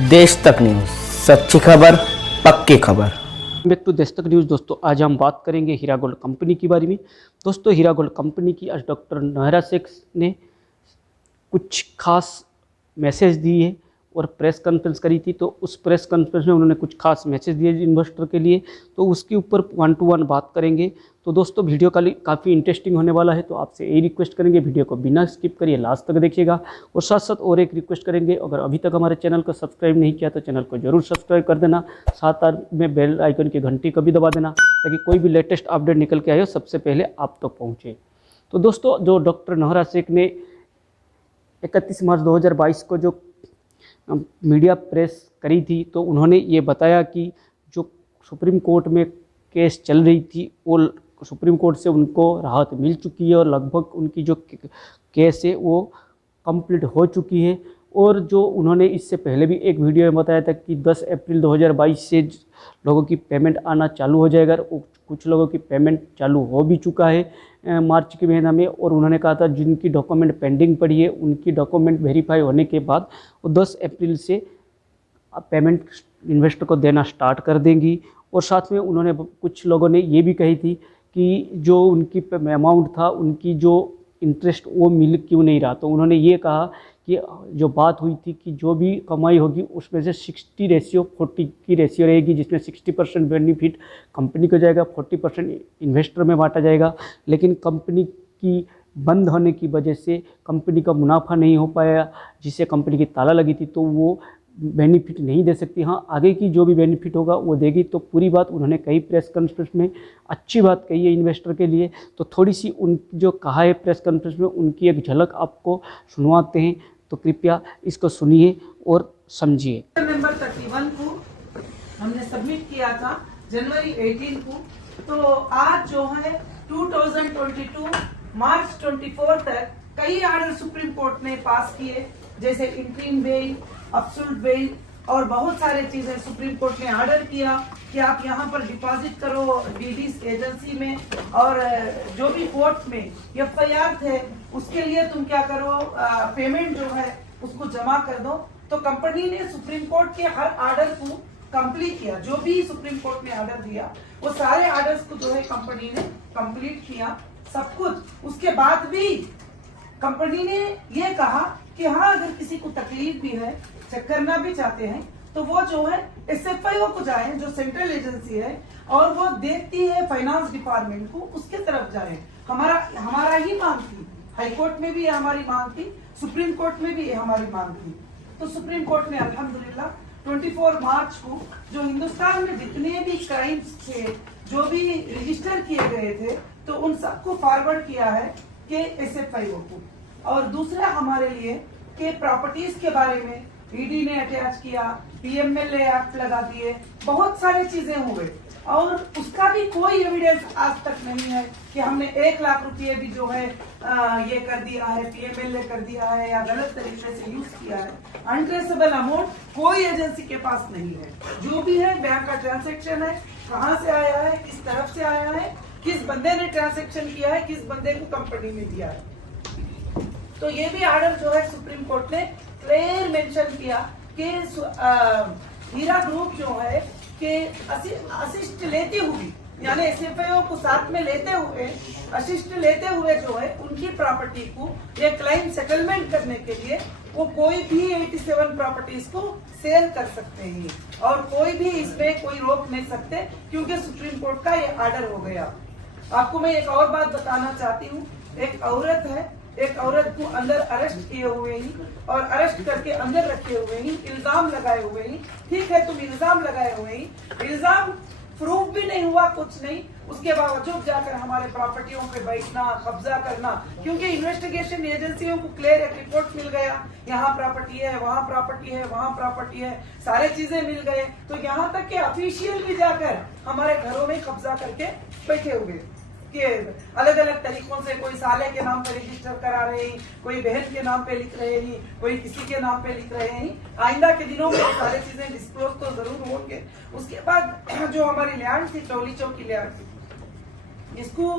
देश तक न्यूज़, सच्ची खबर पक्की खबर। बैक टू देश तक न्यूज़। दोस्तों आज हम बात करेंगे हीरा गोल्ड कंपनी के बारे में। दोस्तों हीरा गोल्ड कंपनी की आज डॉक्टर नहरा शेख ने कुछ खास मैसेज दिए और प्रेस कॉन्फ्रेंस करी थी। तो उस प्रेस कॉन्फ्रेंस में उन्होंने कुछ खास मैसेज दिए इन्वेस्टर के लिए, तो उसके ऊपर 1 to 1 बात करेंगे। तो दोस्तों वीडियो काफ़ी इंटरेस्टिंग होने वाला है, तो आपसे यही रिक्वेस्ट करेंगे वीडियो को बिना स्किप करिए लास्ट तक देखिएगा। और साथ साथ और एक रिक्वेस्ट करेंगे, अगर अभी तक हमारे चैनल को सब्सक्राइब नहीं किया तो चैनल को जरूर सब्सक्राइब कर देना, साथ में बेल आइकन की घंटी को भी दबा देना ताकि कोई भी लेटेस्ट अपडेट निकल के आए हो सबसे पहले आप तक पहुँचे। तो दोस्तों जो डॉक्टर नहरा शेख ने 31 मार्च 2022 को जो मीडिया प्रेस करी थी, तो उन्होंने ये बताया कि जो सुप्रीम कोर्ट में केस चल रही थी वो सुप्रीम कोर्ट से उनको राहत मिल चुकी है और लगभग उनकी जो केस है वो कंप्लीट हो चुकी है। और जो उन्होंने इससे पहले भी एक वीडियो में बताया था कि 10 अप्रैल 2022 से लोगों की पेमेंट आना चालू हो जाएगा। कुछ लोगों की पेमेंट चालू हो भी चुका है मार्च के महीना में। और उन्होंने कहा था जिनकी डॉक्यूमेंट पेंडिंग पड़ी है उनकी डॉक्यूमेंट वेरीफाई होने के बाद वो 10 अप्रैल से पेमेंट इन्वेस्टर को देना स्टार्ट कर देंगी। और साथ में उन्होंने कुछ लोगों ने ये भी कही थी कि जो उनकी अमाउंट था उनकी जो इंटरेस्ट वो मिल क्यों नहीं रहा। तो उन्होंने ये कहा कि जो बात हुई थी कि जो भी कमाई होगी उसमें से 60:40 की रेशियो रहेगी, जिसमें 60% बेनिफिट कंपनी को जाएगा, 40% इन्वेस्टर में बांटा जाएगा। लेकिन कंपनी की बंद होने की वजह से कंपनी का मुनाफा नहीं हो पाया, जिससे कंपनी की ताला लगी थी, तो वो बेनिफिट नहीं दे सकती। हाँ, आगे की जो भी बेनिफिट होगा वो देगी। तो पूरी बात उन्होंने कही प्रेस कॉन्फ्रेंस में, अच्छी बात कही है इन्वेस्टर के लिए। तो थोड़ी सी उन जो कहा है प्रेस कॉन्फ्रेंस में उनकी एक झलक आपको सुनवाते हैं, तो कृपया इसको सुनिए और समझिए। नंबर 31 को हमने सबमिट किया था, जनवरी 18 को। तो आज जो है 2022 मार्च 24 तक कई आर्डर सुप्रीम कोर्ट ने पास किए, जैसे इंट्रीम बेल, अब्सोल्यूट बेल और बहुत सारे चीजें सुप्रीम कोर्ट ने ऑर्डर किया कि आप यहाँ पर डिपॉजिट करो डीडीज एजेंसी में, और जो भी कोर्ट में एफआईआर थे उसके लिए तुम क्या करो, पेमेंट जो है उसको जमा कर दो। तो कंपनी ने सुप्रीम कोर्ट के हर ऑर्डर को कंप्लीट किया। जो भी सुप्रीम कोर्ट ने ऑर्डर दिया वो सारे ऑर्डर्स को जो है कंपनी ने कंप्लीट किया, सब कुछ। उसके बाद भी कंपनी ने ये कहा कि हाँ, अगर किसी को तकलीफ भी है, चेक करना भी चाहते हैं, तो वो जो है SFIO को जाए, जो सेंट्रल एजेंसी है और वो देखती है फाइनेंस डिपार्टमेंट को, उसके तरफ जाए। हमारा ही मांग थी, हाई कोर्ट में भी हमारी मांग थी, सुप्रीम कोर्ट में भी हमारी मांग थी। तो सुप्रीम कोर्ट ने अल्हम्दुलिल्लाह 24 मार्च को जो हिंदुस्तान में जितने भी क्राइम्स थे, जो भी रजिस्टर किए गए थे, तो उन सबको फॉरवर्ड किया है कि SFIO को। और दूसरा हमारे लिए कि प्रॉपर्टीज के बारे में ईडी ने अटैच किया, PMLA एक्ट लगा दिए, बहुत सारे चीजें हुए और उसका भी कोई एविडेंस आज तक नहीं है कि हमने 1 लाख रुपये भी जो है ये कर दिया है, PMLA कर दिया है या गलत तरीके से यूज किया है। अनट्रेसेबल अमाउंट कोई एजेंसी के पास नहीं है। जो भी है बैंक का ट्रांजेक्शन है, कहाँ से आया है, किस तरफ से आया है, किस बंदे ने ट्रांजेक्शन किया है, किस बंदे को कंपनी में दिया है। तो ये भी ऑर्डर जो है सुप्रीम कोर्ट ने क्लियर मेंशन किया कि हीरा ग्रुप जो है कि असिस्ट लेते हुए, यानी SFIO को साथ में लेते हुए, असिस्ट लेते हुए जो है उनकी प्रॉपर्टी को ये क्लाइम सेटलमेंट करने के लिए वो कोई भी 87 प्रॉपर्टीज को सेल कर सकते हैं और कोई भी इसमें कोई रोक नहीं सकते, क्योंकि सुप्रीम कोर्ट का ये ऑर्डर हो गया। आपको मैं एक और बात बताना चाहती हूँ। एक औरत है, एक औरत को अंदर अरेस्ट किए हुए ही और अरेस्ट करके अंदर रखे हुए ही, इल्जाम लगाए हुए ही। ठीक है, तुम इल्जाम लगाए हुए ही, इल्जाम प्रूफ भी नहीं हुआ, कुछ नहीं, उसके बावजूद जाकर हमारे प्रॉपर्टियों पे बैठना, कब्जा करना, क्योंकि इन्वेस्टिगेशन एजेंसियों को क्लियर एक रिपोर्ट मिल गया, यहाँ प्रॉपर्टी है, वहाँ प्रॉपर्टी है, वहाँ प्रॉपर्टी है, सारे चीजें मिल गए। तो यहाँ तक कि ऑफिशियल भी जाकर हमारे घरों में कब्जा करके बैठे हुए कि अलग अलग तरीकों से, कोई साले के नाम पे रजिस्टर करा रहे हैं, कोई बहन के नाम पे लिख रहे हैं, कोई किसी के नाम पे लिख रहे हैं। आइंदा के दिनों में सारी चीजें डिस्क्लोज तो जरूर होंगे। उसके बाद जो हमारी लैंड थी, टोली चौक की लैंड थी, इसको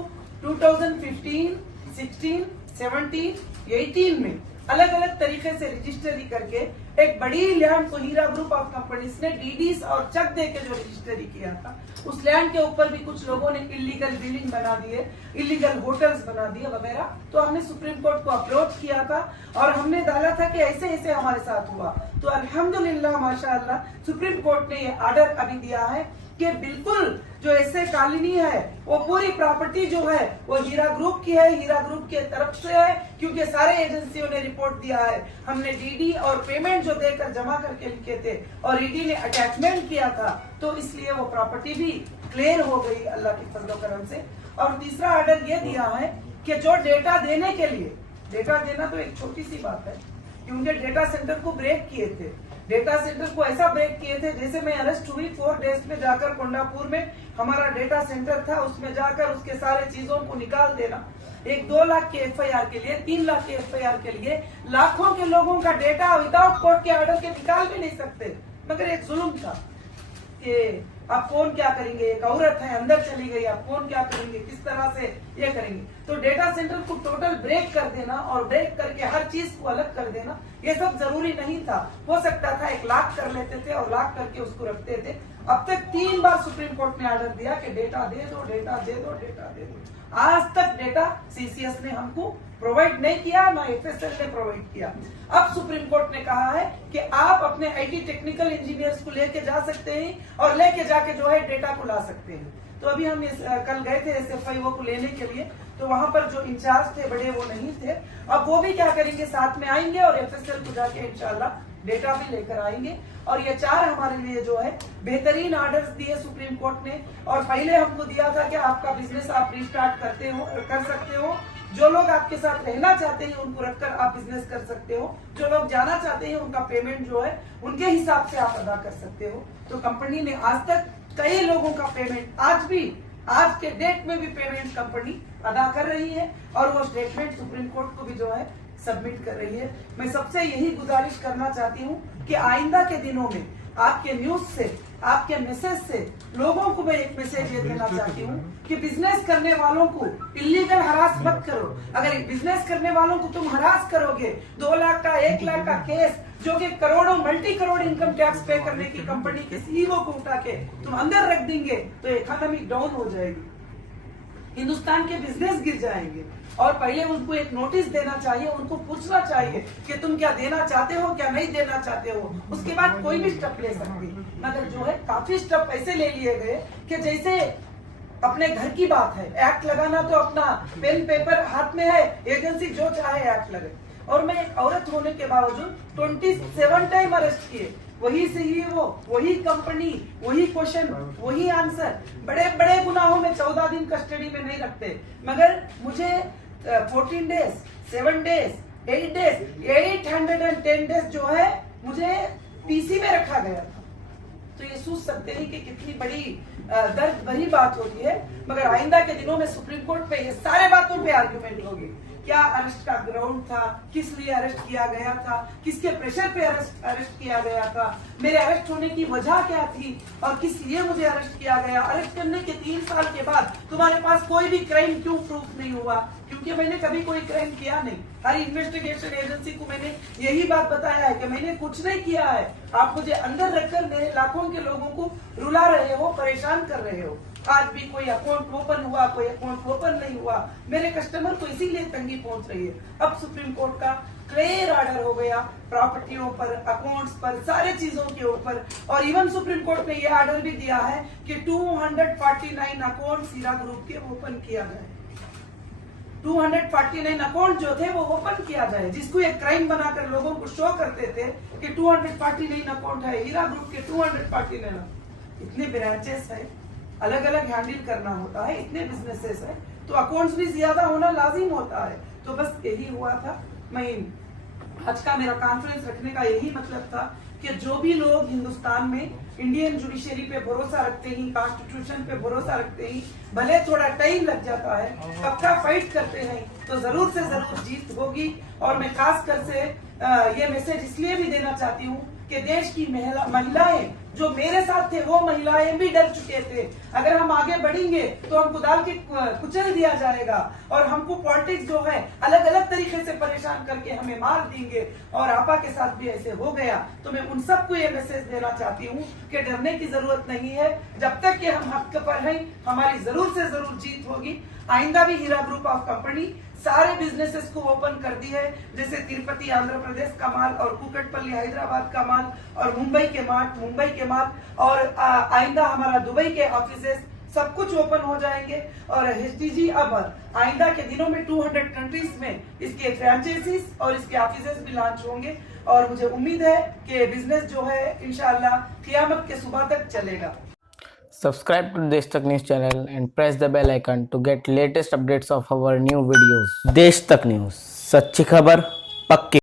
2015, 16, 17, 18 में अलग अलग तरीके से रजिस्ट्री करके एक बड़ी लैंड को हीरा ग्रुप ऑफ कंपनीज ने डीडीज और चेक दे के जो रजिस्ट्री किया था, उस लैंड के ऊपर भी कुछ लोगों ने इलीगल बिल्डिंग बना दिए, इलीगल होटल्स बना दिए वगैरह। तो हमने सुप्रीम कोर्ट को अप्रोच किया था और हमने डाला था कि ऐसे ऐसे हमारे साथ हुआ। तो अल्हम्दुलिल्लाह माशाअल्लाह सुप्रीम कोर्ट ने ये ऑर्डर अभी दिया है कि बिल्कुल जो ऐसे कॉलोनी है वो पूरी प्रॉपर्टी जो है वो हीरा ग्रुप की है, हीरा ग्रुप के तरफ से है, क्योंकि सारे एजेंसियों ने रिपोर्ट दिया है। हमने डीडी और पेमेंट जो देकर जमा करके लिखे थे और ईडी ने अटैचमेंट किया था, तो इसलिए वो प्रॉपर्टी भी क्लियर हो गई अल्लाह की फजलो करम से। और तीसरा ऑर्डर ये दिया है कि जो डेटा देने के लिए, डेटा देना तो एक छोटी सी बात है, क्योंकि डेटा सेंटर को ब्रेक किए थे, डेटा सेंटर को ऐसा ब्रेक किए थे जैसे मैं अरेस्ट हुई 4 डेज में जाकर कोंडापुर में हमारा डेटा सेंटर था, उसमें जाकर उसके सारे चीजों को निकाल देना। 1-2 लाख के एफआईआर के लिए, 3 लाख के एफआईआर के लिए लाखों के लोगों का डेटा विदाउट कोर्ट के ऑर्डर के निकाल भी नहीं सकते। मगर एक जुल्म था कि आप कौन क्या करेंगे, एक औरत है अंदर चली गई, आप कौन क्या करेंगे, किस तरह से ये करेंगे। तो डेटा सेंटर को टोटल ब्रेक कर देना और ब्रेक करके हर चीज को अलग कर देना, ये सब जरूरी नहीं था। हो सकता था एक लाख कर लेते थे और लाख करके उसको रखते थे। अब तक 3 बार सुप्रीम कोर्ट ने ऑर्डर दिया कि डेटा दे दो, डेटा दे दो, डेटा दे दो। आज तक डेटा सीसीएस ने हमको प्रोवाइड नहीं किया, ना एफएसएल ने प्रोवाइड किया। अब सुप्रीम कोर्ट ने कहा है कि आप अपने आईटी टेक्निकल इंजीनियर्स को लेके जा सकते हैं और लेके जाके जो है डेटा को ला सकते हैं। तो अभी हम कल गए थे एसएफआईओ को लेने के लिए, तो वहां पर जो इंचार्ज थे बड़े वो नहीं थे। अब वो भी क्या करेंगे, साथ में आएंगे और एफएसएल को जाके इंशाल्लाह डेटा भी लेकर आएंगे। और ये 4 हमारे लिए जो है बेहतरीन ऑर्डर्स दिए सुप्रीम कोर्ट ने। और पहले हमको दिया था कि आपका बिजनेस आप रिस्टार्ट कर सकते हो, जो लोग आपके साथ रहना चाहते हैं उनको रखकर आप बिजनेस कर सकते हो, जो लोग जाना चाहते हैं उनका पेमेंट जो है उनके हिसाब से आप अदा कर सकते हो। तो कंपनी ने आज तक कई लोगों का पेमेंट, आज के डेट में भी पेमेंट कंपनी अदा कर रही है और वो स्टेटमेंट सुप्रीम कोर्ट को भी जो है सबमिट कर रही है। मैं सबसे यही गुजारिश करना चाहती हूँ कि आइंदा के दिनों में आपके न्यूज से, आपके मैसेज से लोगों को मैं एक मैसेज ये देना चाहती हूँ कि बिजनेस करने वालों को इलीगल हरास मत करो। अगर बिजनेस करने वालों को तुम हरास करोगे, 2 लाख का 1 लाख का केस जो कि करोड़ों मल्टी करोड़ इनकम टैक्स पे करने की कंपनी के सीईओ को उठा के तुम अंदर रख देंगे तो इकोनॉमी डाउन हो जाएगी, हिंदुस्तान के बिजनेस गिर जाएंगे। और पहले उनको एक नोटिस देना चाहिए, उनको पूछना चाहिए कि तुम क्या देना चाहते हो, क्या नहीं देना चाहते हो, उसके बाद कोई भी स्टेप ले सकती। मगर जो है काफी स्टेप ऐसे ले लिए गए कि जैसे अपने घर की बात है, एक्ट लगाना तो अपना पेन पेपर हाथ में है, एजेंसी जो चाहे एक्ट लगे। और मैं एक औरत होने के बावजूद 27 टाइम अरेस्ट किए, वही सीईओ, वही कंपनी, वही क्वेश्चन, वही आंसर। बड़े बड़े गुनाहों में 14 दिन कस्टडी में नहीं रखते, मगर मुझे 14 डेज, 7 डेज, 8 डेज, 810 डेज जो है मुझे पीसी में रखा गया था। तो ये सोच सकते हैं कि कितनी बड़ी दर्द भरी बात होती है। मगर आइंदा के दिनों में सुप्रीम कोर्ट पे ये सारे बातों पे आर्गुमेंट होगी, क्या अरेस्ट का ग्राउंड था, किस लिए अरेस्ट किया गया था, किसके प्रेशर पे अरेस्ट किया गया था, मेरे अरेस्ट होने की वजह क्या थी और किस लिए मुझे अरेस्ट किया गया। अरेस्ट करने के 3 साल के बाद तुम्हारे पास कोई भी क्राइम क्यों प्रूफ नहीं हुआ, क्योंकि मैंने कभी कोई क्राइम किया नहीं। हर इन्वेस्टिगेशन एजेंसी को मैंने यही बात बताया है कि मैंने कुछ नहीं किया है, आप मुझे अंदर रखकर मेरे लाखों के लोगों को रुला रहे हो, परेशान कर रहे हो। आज भी कोई अकाउंट ओपन हुआ, कोई अकाउंट ओपन नहीं हुआ, मेरे कस्टमर को इसीलिए तंगी पहुंच रही है। अब सुप्रीम कोर्ट का क्लियर ऑर्डर हो गया प्रॉपर्टियों पर, अकाउंट्स पर, सारे चीजों के ऊपर। और इवन सुप्रीम कोर्ट ने यह ऑर्डर भी दिया है कि 249 अकाउंट हीरा ग्रुप के ओपन किया जाए। 249 अकाउंट जो थे वो ओपन किया जाए, जिसको एक क्राइम बनाकर लोगों को शो करते थे कि 249 अकाउंट है हीरा ग्रुप के। 249 इतने ब्रांचेस है, अलग अलग हैंडल करना होता है, इतने बिजनेसेस है, तो अकाउंट्स भी ज्यादा होना लाजिम होता है। तो बस यही हुआ था। मैं आज का मेरा कॉन्फ्रेंस रखने का यही मतलब था कि जो भी लोग हिंदुस्तान में इंडियन जुडिशरी पे भरोसा रखते हैं, कॉन्स्टिट्यूशन पे भरोसा रखते हैं, भले थोड़ा टाइम लग जाता है, पक्का फाइट करते हैं तो जरूर से जरूर जीत होगी। और मैं खास कर से ये मैसेज इसलिए भी देना चाहती हूँ कि देश की महिलाएं जो मेरे साथ थे वो महिलाएं भी डर चुके थे, अगर हम आगे बढ़ेंगे तो हमको डाल के कुचल दिया जाएगा और हमको पॉलिटिक्स जो है अलग अलग तरीके से परेशान करके हमें मार देंगे। और आपा के साथ भी ऐसे हो गया। तो मैं उन सबको ये मैसेज देना चाहती हूँ कि डरने की जरूरत नहीं है, जब तक कि हम हक पर हैं हमारी जरूर से जरूर जीत होगी। आइंदा भी हीरा ग्रुप ऑफ कंपनी सारे बिजनेसेस को ओपन कर दी है, जैसे तिरुपति आंध्र प्रदेश का माल और कुकटपल्ली हैदराबाद का माल और मुंबई के माल और आइंदा हमारा दुबई के ऑफिसेस सब कुछ ओपन हो जाएंगे। और एचडीजी अब आइंदा के दिनों में 200 कंट्रीज में इसके फ्रेंचाइजीज और इसके ऑफिसेस भी लॉन्च होंगे। और मुझे उम्मीद है कि बिजनेस जो है इंशाल्लाह क़यामत के सुबह तक चलेगा। Subscribe to Desh Tak News channel and press the bell icon to get latest updates of our new videos. देश तक न्यूज, सच्ची खबर पक्की।